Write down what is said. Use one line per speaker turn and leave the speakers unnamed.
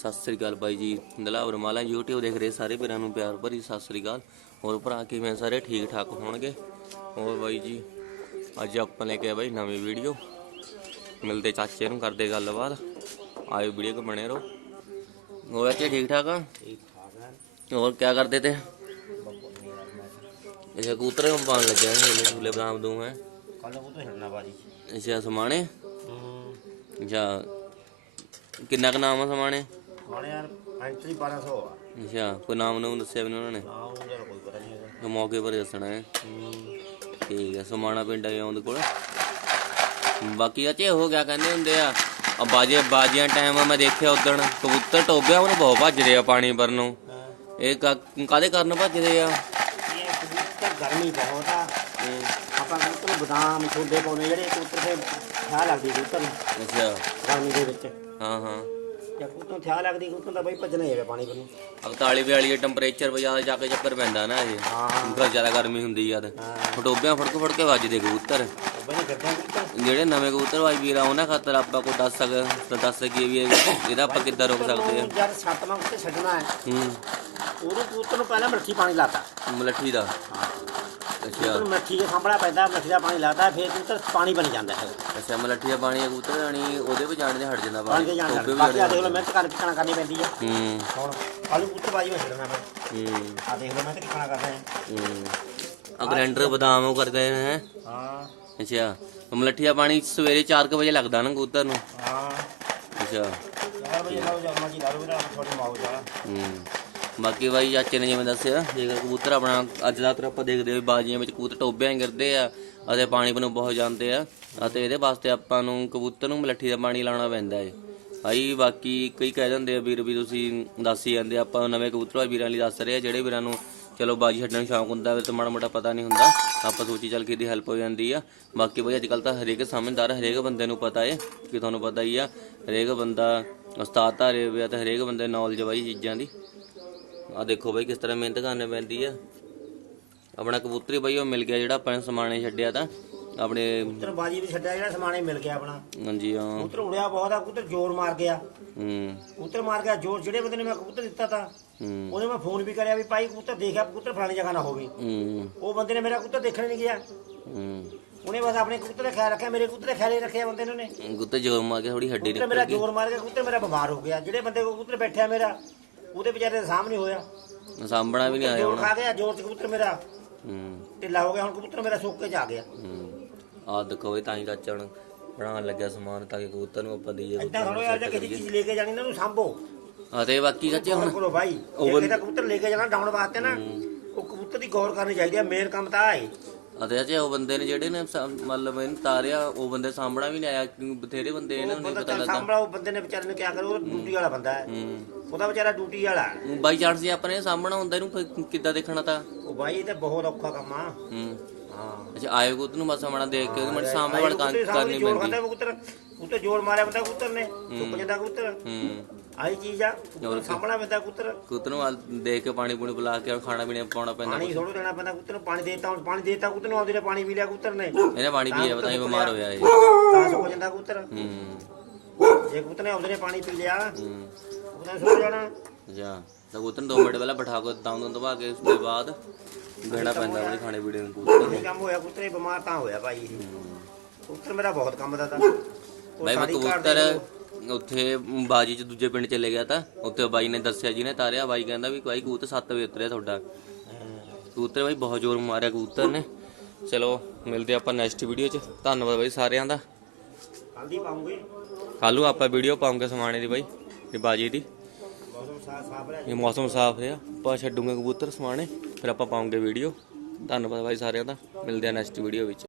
ਸਤਿ ਸ੍ਰੀ ਅਕਾਲ ਬਾਈ ਜੀ ਦਲਾਵਰ ਮਾਲਾ YouTube ਦੇਖ ਰਹੇ ਸਾਰੇ ਵੀਰਾਂ ਨੂੰ ਪਿਆਰ ਭਰੀ ਸਤਿ ਸ੍ਰੀ ਅਕਾਲ। ਹੋਰ ਭਰਾ ਕਿਵੇਂ ਸਾਰੇ? ਠੀਕ ਠਾਕ ਹੋਣਗੇ? ਹੋਰ ਬਾਈ ਜੀ ਅੱਜ ਆਪਾਂ ਲੈ ਕੇ ਆਏ ਬਾਈ ਨਵੀਂ ਵੀਡੀਓ। ਮਿਲਦੇ ਚਾਚੇ ਨੂੰ ਕਰਦੇ ਗੱਲਬਾਤ। ਆਇਓ ਵੀਡੀਓ ਕੋ ਬਣੇ ਰਹੋ। ਹੋਰ ਚਾਚੇ ਠੀਕ ਠਾਕ? ਆ
ਠੀਕ ਠਾਕ ਹੈ
ਹੋਰ ਕੀ ਕਰਦੇ ਤੇ? ਇਹ ਕਬੂਤਰ ਨੂੰ ਪਾਣ ਲੱਗਿਆ ਝੋਲੇ ਝੂਲੇ ਬਦਾਮ ਦੂੰ ਹੈ?
ਕੱਲ ਉਹ ਤੋਂ ਛੱਡਣਾ ਬਾਜੀ।
ਅੱਛਾ ਸਮਾਣੇ?
ਹੂੰ।
ਅੱਛਾ ਕਿੰਨਾ ਕੁ ਨਾਮ ਆ ਸਮਾਣੇ?
ਮਾਣੇ ਯਾਰ ਐਂਟਰੀ 1200 ਆ।
ਅੱਛਾ ਕੋਈ ਨਾਮ ਨੂੰ ਦੱਸਿਆ ਵੀ ਉਹਨਾਂ ਨੇ?
ਨਾ ਉਹ ਯਾਰ ਕੋਈ ਪਤਾ ਨਹੀਂ ਹੈਗਾ।
ਮੌਕੇ ਪਰ ਦੱਸਣਾ ਹੈ। ਠੀਕ ਹੈ ਸਮਾਣਾ ਪਿੰਡ ਆ ਉਹਦੇ ਕੋਲ? ਬਾਕੀ ਚਾਚੇ ਹੋ ਗਿਆ ਕਹਿੰਦੇ ਹੁੰਦੇ ਆ ਆ ਬਾਜੇ ਬਾਜੀਆਂ ਟਾਈਮ ਮੈਂ ਦੇਖਿਆ ਉਦਣ ਕਬੂਤਰ ਟੋਬਿਆ ਉਹਨੂੰ ਬਹੁਤ ਭੱਜਦੇ ਆ ਪਾਣੀ ਪਰ ਨੂੰ। ਇਹ ਕਾਦੇ ਕਾਰਨ ਭੱਜਦੇ ਆ?
ਇਹ ਕਬੂਤਰ ਗਰਮੀ ਬਹੁਤ ਆ। ਆਪਾਂ ਕਬੂਤਰ ਬਦਾਮ ਛੋਲੇ ਪਾਉਣੇ ਜਿਹੜੇ ਕਬੂਤਰ ਤੇ ਠਾ ਲੱਗਦੀ ਕਬੂਤਰ ਨੂੰ।
ਅੱਛਾ।
ਗਰਮੀ ਦੇ ਵਿੱਚ।
ਹਾਂ ਹਾਂ।
ਜੇ ਨੂੰ ਠਾ ਲੱਗਦੀ ਕਬੂਤਰ ਦਾ ਬਈ ਭੱਜਣਾ ਹੀ ਹੈ ਪਾਣੀ ਨੂੰ।
41 42 ਟੈਂਪਰੇਚਰ ਜ਼ਿਆਦਾ ਜਾ ਕੇ ਚੱਕਰ ਪੈਂਦਾ ਨਾ ਇਹ।
ਹਾਂ।
ਬਹੁਤ ਜ਼ਿਆਦਾ ਗਰਮੀ ਹੁੰਦੀ ਯਾਰ
ਹਾਂ।
ਟੋਬਿਆਂ ਫੜਕ ਫੜ ਕੇ ਵੱਜਦੇ ਕਬੂਤਰ।
ਬਈ ਗੱਦਾਂ ਕਬੂਤਰ
ਜਿਹੜੇ ਨਵੇਂ ਕਬੂਤਰ ਭਾਈ ਵੀਰ ਆ ਉਹਨਾਂ ਖਾਤਰ ਆਪਾਂ ਕੋਈ ਦੱਸ ਸਕ ਦੱਸ ਸਕੀਏ ਵੀ ਇਹ- ਇਹਦਾ ਆਪਾਂ ਕਿੱਦਾਂ ਰੋਕ ਸਕਦੇ ਆ।
ਜਦ ਸੱਤ ਵਾਂ ਉੱਤੇ ਛੱਡਣਾ ਹੈ
ਹੂੰ।
ਉਹਨੂੰ ਕਬੂਤਰ ਨੂੰ ਪਹਿਲਾਂ ਮਿੱਠੀ ਪਾਣੀ ਲਾਤਾ।
ਮਲੱਠੀ ਦਾ। ਅੱਛਾ।
ਉਹਨੂੰ ਮਿੱਠੀ ਦੇ ਸਾਂਭਣਾ ਪੈਂਦਾ ਮਿੱਠੀ ਦਾ ਪਾਣੀ ਲਾਤਾ ਫਿਰ ਕਬੂਤਰ ਪਾਣੀ ਬਣ ਜਾਂਦਾ ਹੈ।
ਅੱਛਾ ਮਲੱਠੀ ਦਾ ਪਾਣੀ ਆ ਕਬੂਤਰ ਜਾਣੀ ਉਹਦੇ ਵਿੱਚ ਜਾਣ ਦੇ ਹਟ ਜਾਂਦਾ
ਪਾਣੀ ਦੇ ਜਾਣ
ਵੀ
ਬਾਕੀ ਆ ਦੇਖ ਲਓ ਮਿਹਨਤ ਕਰ ਕਿਕਣਾ ਕਰਨੀ ਪੈਂਦੀ ਹੈ
ਹੂੰ।
ਹੁਣ ਆਲੂ ਕਬੂਤਰ ਬਾਜੀ ਵਿੱਚ ਛੱਡਣਾ ਮੈਂ।
ਹੂੰ।
ਆ ਦੇਖ ਲਓ ਮੈਂ ਤੇ ਕਿਕਣਾ ਕਰਨਾ ਹੈ।
ਹੂੰ। ਆ ਗ੍ਰੈਂਡਰ ਬਦਾਮ ਉਹ ਕਰਦੇ ਹੈ?
ਹਾਂ।
ਅੱਛਾ ਮਲੱਠੀ ਦਾ ਪਾਣੀ ਸਵੇਰੇ 4 ਵਜੇ ਲੱਗਦਾ ਨਾ ਕਬੂਤਰ ਨੂੰ।
ਹਾਂ।
ਅੱਛਾ।
ਯਾਰ ਬਈ ਲਾਓ ਜੀ ਲਾਓ ਵੀਰਾ ਥੋੜੀ ਮਾਉ ਜਾ।
ਹੂੰ। ਬਾਕੀ ਬਾਈ ਚਾਚੇ ਨੇ ਜਿਵੇਂ ਦੱਸਿਆ, ਜੇਕਰ ਕਬੂਤਰ ਆਪਣਾ ਅੱਜ ਦਾ ਆਪਾਂ ਦੇਖਦੇ ਹਾਂ ਵੀ ਬਾਜੀਆਂ ਵਿੱਚ ਕਬੂਤਰ ਟੋਬਿਆਂ 'ਚ ਗਿਰਦੇ ਆ, ਅਤੇ ਪਾਣੀ ਨੂੰ ਬਹੁਤ ਜਾਂਦੇ ਆ, ਅਤੇ ਇਹਦੇ ਵਾਸਤੇ ਆਪਾਂ ਨੂੰ ਕਬੂਤਰ ਨੂੰ ਮਲੱਠੀ ਦਾ ਪਾਣੀ ਲਾਉਣਾ ਪੈਂਦਾ ਹੈ ਆਈ ਬਾਕੀ ਕਈ ਕਹਿ ਦਿੰਦੇ ਆ ਵੀਰ ਵੀ ਤੁਸੀਂ ਦੱਸ ਹੀ ਜਾਂਦੇ ਆਪਾਂ ਨਵੇਂ ਕਬੂਤਰ ਵੀਰਾਂ ਲਈ ਦੱਸ ਰਹੇ ਆ, ਜਿਹੜੇ ਵੀਰਾਂ ਨੂੰ ਚਲੋ ਬਾਜੀ ਛੱਡਣ ਨੂੰ ਸ਼ੌਂਕ ਹੁੰਦਾ ਤੇ ਮਾੜਾ ਮੋਟਾ ਪਤਾ ਨਹੀਂ ਹੁੰਦਾ, ਆਪਾਂ ਸੋਚੀ ਚੱਲ ਕੇ ਦੀ ਹੈਲਪ ਹੋ ਜਾਂਦੀ ਆ। ਬਾਕੀ ਬਈ ਅੱਜ ਕੱਲ ਤਾਂ ਹਰੇਕ ਸਮਝਦਾਰ ਹਰੇਕ ਬੰਦੇ ਨੂੰ ਪਤਾ ਏ, ਕਿ ਤੁਹਾਨੂੰ ਪਤਾ ਹੀ ਆ, ਹਰੇਕ ਬੰਦਾ ਉਸਤਾਦ ਧਾਰੇ ਹੋਇਆ ਤੇ ਹਰੇਕ ਬੰਦੇ ਨੌਲੇਜ ਬਾਈ ਚੀਜ਼ਾਂ ਦੀ। ਆ ਦੇਖੋ ਬਈ ਕਿਸ ਤਰ੍ਹਾਂ ਮਿਹਨਤ ਕਰਨੀ ਪੈਂਦੀ ਆ। ਆਪਣਾ ਕਬੂਤਰੀ ਬਈ ਉਹ ਮਿਲ ਗਿਆ ਜਿਹੜਾ ਆਪਾਂ ਨੇ ਸਮਾਣੇ ਛੱਡਿਆ ਤਾਂ। ਆਪਣੇ
ਕਬੂਤਰ ਬਾਜੀ ਵੀ ਛੱਡਿਆ ਜਿਹੜਾ ਸਮਾਨੇ ਮਿਲ ਗਿਆ ਆਪਣਾ।
ਹਾਂਜੀ ਹਾਂ।
ਕਬੂਤਰ ਉੜਿਆ ਬਹੁਤ ਆ ਕਬੂਤਰ ਜ਼ੋਰ ਮਾਰ ਗਿਆ।
ਹੂੰ।
ਕਬੂਤਰ ਮਾਰ ਗਿਆ ਜ਼ੋਰ ਜਿਹੜੇ ਬੰਦੇ ਨੇ ਮੈਂ ਕਬੂਤਰ ਦਿੱਤਾ ਤਾਂ।
ਹੂੰ।
ਉਹਨੇ ਮੈਂ ਫੋਨ ਵੀ ਕਰਿਆ ਵੀ ਭਾਈ ਕਬੂਤਰ ਦੇਖਿਆ ਕਬੂਤਰ ਫਲਾਣੀ ਜਗ੍ਹਾ ਨਾ ਹੋਵੇ।
ਹੂੰ।
ਉਹ ਬੰਦੇ ਨੇ ਮੇਰਾ ਕਬੂਤਰ ਦੇਖਣ ਨਹੀਂ ਗਿਆ।
ਹੂੰ।
ਉਹਨੇ ਬਸ ਆਪਣੇ ਕਬੂਤਰ ਦਾ ਖਿਆਲ ਰੱਖਿਆ ਮੇਰੇ ਦਾ ਖਿਆਲ ਹੀ ਰੱਖਿਆ ਬੰਦੇ ਨੇ
ਗੁੱਤੇ ਜੋਰ ਮਾਰ ਕੇ ਥੋੜੀ ਹੱਡੀ
ਮੇਰਾ
ਨਿਕਲ ਗਈ।
ਜ਼ੋਰ ਮਾਰ ਕੇ ਕਬੂਤਰ ਮੇਰਾ ਬਿਮਾਰ ਹੋ ਗਿਆ। ਜਿਹੜੇ ਬੰਦੇ ਕੋਲ ਕਬੂਤਰ ਬੈਠਿਆ ਮੇਰਾ ਉਹਦੇ ਵਿਚਾਰੇ ਦਾ ਸਾਹਮਣੇ ਹੋਇਆ।
ਸਾਂਭਣਾ ਵੀ ਨਹੀਂ ਆਇਆ
ਜ਼ੋਰ
ਹੁਣ।
ਖਾ ਗਿਆ ਜ਼ੋਰ ਚ ਕਬੂਤਰ ਮੇਰਾ
ਹੂੰ।
ਢਿੱਲਾ ਹੋ ਗਿਆ ਹੁਣ ਕਬੂਤਰ ਮੇਰਾ ਸੁੱਕ ਕੇ ਜਾ ਗਿਆ।
ਹੂੰ। ਆ ਦੇਖੋ ਬਈ ਤਾਂ ਹੀ ਚਾਚਾ ਹੁਣ ਬਣਾਉਣ ਲੱਗਿਆ ਸਮਾਨ ਤਾਂ ਕਿ ਕਬੂਤਰ ਨੂੰ ਆਪਾਂ ਦਈਏ
ਏਦਾਂ ਥੋੜਾ ਯਾਰ ਜੇ ਕਿਸੇ ਚੀਜ਼ ਲੈ ਕੇ ਜਾਣੀ ਨਾ ਉਹਨੂੰ ਸਾਂਭੋ।
ਆ ਤੇ ਬਾਕੀ ਚਾਚੇ
ਹੁਣ।
ਹੁਣ
ਕਰੋ ਭਾਈ
ਉਹ
ਜੇ
ਬੰਦ-
ਕਿਹਦਾ ਕਬੂਤਰ ਲੈ ਕੇ ਜਾਣਾ ਡਾਉਣ ਵਾਸਤੇ ਨਾ ਉਹ ਕਬੂਤਰ ਦੀ ਗੌਰ ਕਰਨੀ ਚਾਹੀਦੀ ਹੈ ਮੇਨ ਕੰਮ ਤਾਂ ਆਏ
ਅਤੇ ਚਾਚੇ ਉਹ ਬੰਦੇ ਨੇ ਜਿਹੜੇ ਨੇ ਸਾ- ਮਤਲਬ ਇਹਨੂੰ ਤਾਰਿਆ ਉਹ ਬੰਦੇ ਸਾਂਭਣਾ ਵੀ ਨਹੀਂ ਆਇਆ ਕਿਉਂਕਿ ਬਥੇਰੇ ਬੰਦੇ ਇਹਨਾਂ ਨੂੰ ਨਹੀਂ ਪਤਾ ਲੱਗਦਾ।
ਸਾਂਭਲਾ ਉਹ ਬੰਦੇ ਨੇ ਵਿਚਾਰੇ ਨੇ ਕਿਆ ਕਰੂ ਉਹ ਡਿਊਟੀ ਵਾਲਾ ਬੰਦਾ ਹੈ। ਉਹਦਾ ਵਿਚਾਰਾ ਡਿਊਟੀ ਵਾਲਾ ਹੈ।
ਬਾਈ ਚਾਂਸ ਜੇ ਆਪਣੇ ਸਾਹਮਣਾ ਹੁੰਦਾ ਇਹਨੂੰ ਕਿ- ਕਿੱਦਾਂ ਦੇਖਣਾ ਤਾਂ?
ਉਹ ਭਾਈ ਇਹ ਤਾਂ ਬਹੁਤ ਔਖਾ ਕੰਮ ਆ।
ਹੂੰ।
ਹਾਂ।
ਅੱਛਾ ਆਏ ਕੋ ਨੂੰ ਮਸਾ ਮਣਾ ਦੇਖ ਕੇ ਮਨ ਸਾਹਮਣੇ ਵਾਲ
ਸਾਹਮਣੇ
ਕਰਨੀ ਪੈਂਦੀ।
ਕਬੂਤਰ ਕਬੂਤਰ ਜੋਰ ਮਾਰਿਆ ਬੰਦਾ ਕਬੂਤਰ ਨੇ ਸੁੱਕ ਜਾਂਦਾ ਕਬੂਤਰ
ਹੂੰ।
ਆਹੀ ਚੀਜ਼ ਆ ਸਾਹਮਣਾ ਪੈਂਦਾ ਕਬੂਤਰ
ਕਬੂਤਰ ਨੂੰ ਵੱਲ ਦੇਖ ਕੇ ਪਾਣੀ ਪੂਣੀ ਪਿਲਾ ਕੇ ਔਰ ਖਾਣਾ ਪੀਣਾ ਪਾਉਣਾ ਪੈਂਦਾ
ਪਾਣੀ ਥੋੜੋ ਦੇਣਾ ਪੈਂਦਾ ਕਬੂਤਰ ਨੂੰ ਪਾਣੀ ਦੇਤਾ ਹੁਣ ਪਾਣੀ ਦੇਤਾ ਕਬੂਤਰ ਨੂੰ ਆਉਂਦੇ ਨੇ ਪਾਣੀ ਪੀ ਲਿਆ ਕਬੂਤਰ ਨੇ।
ਇਹਨੇ ਪਾਣੀ ਪੀਆ ਪਤਾ ਨਹੀਂ ਬਿਮਾਰ ਹੋਇਆ ਇਹ।
ਤਾਂ ਸੁੱਕ ਜਾਂਦਾ ਕਬੂਤਰ
ਹੂੰ।
ਜੇ ਕਬੂਤਰ ਨੇ ਆਉਂਦੇ ਨੇ ਪਾਣੀ ਪੀ ਲਿਆ
ਹੂੰ।
ਕਬੂਤਰ ਨੇ ਸੁੱਕ ਜਾਣਾ।
ਅੱਛਾ ਤਾਂ ਕਬੂਤਰ ਨੂੰ 2 ਮਿੰਟ ਪਹਿਲਾਂ ਬਿਠਾ ਕੇ ਦਮ ਦਮ ਦਬਾ ਕੇ ਉਸ ਤੋਂ ਬਾਅਦ ਬਹਿਣਾ ਪੈਂਦਾ ਉਹਦੇ ਖਾਣੇ ਪੀਣੇ ਨੂੰ ਕਬੂਤਰ
ਇਹ ਕੰਮ ਹੋਇਆ ਕਬੂਤਰ ਇਹ ਬਿਮਾਰ ਤਾਂ ਹੋਇਆ ਭਾਈ। ਇਹ ਮੇਰਾ ਬਹੁਤ ਕੰਮ ਦਾ ਤਾਂ। ਉਹ
ਬਾਈ ਮੈਂ
ਸਾਰੀ ਘਰ
ਕਬੂਤਰ
ਦੇ
ਉੱਥੇ ਬਾਜੀ ਚ ਦੂਜੇ ਪਿੰਡ ਚਲੇ ਗਿਆ ਤਾਂ ਉੱਥੇ ਬਾਈ ਨੇ ਦੱਸਿਆ ਜੀ ਨੇ ਤਾਰਿਆ ਬਾਈ ਕਹਿੰਦਾ ਵੀ ਬਾਈ ਕਬੂਤਰ 7 ਵਜੇ ਉਤਰਿਆ ਤੁਹਾਡਾ। ਕਬੂਤਰ ਬਾਈ ਬਹੁਤ ਜ਼ੋਰ ਮਾਰਿਆ ਕਬੂਤਰ ਨੇ। ਚਲੋ ਮਿਲਦੇ ਆਪਾਂ ਨੈਕਸਟ ਵੀਡੀਓ 'ਚ। ਧੰਨਵਾਦ ਬਾਈ ਸਾਰਿਆਂ ਦਾ।
ਹਲਦੀ ਪਾਉਂਗੇ।
ਕੱਲ੍ਹ ਨੂੰ ਆਪਾਂ ਵੀਡੀਓ ਪਾਉਂਗੇ ਸਮਾਣੇ ਦੀ ਬਾਈ ਤੇ ਬਾਜੀ ਦੀ।
ਮੌਸਮ ਸਾਫ਼ ਰਿਹਾ
ਇਹ ਮੌਸਮ ਸਾਫ਼ ਰਿਹਾ। ਆਪਾਂ ਛੱਡੂਗੇ ਕਬੂਤਰ ਸਮਾਣੇ ਫਿਰ ਆਪਾਂ ਪਾਉਂਗੇ ਵੀਡੀਓ ਧੰਨਵਾਦ ਬਾਈ ਸਾਰਿਆਂ ਦਾ। ਮਿਲਦੇ ਆ ਨੈਕਸਟ ਵੀਡੀਓ ਵਿੱਚ।